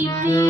You.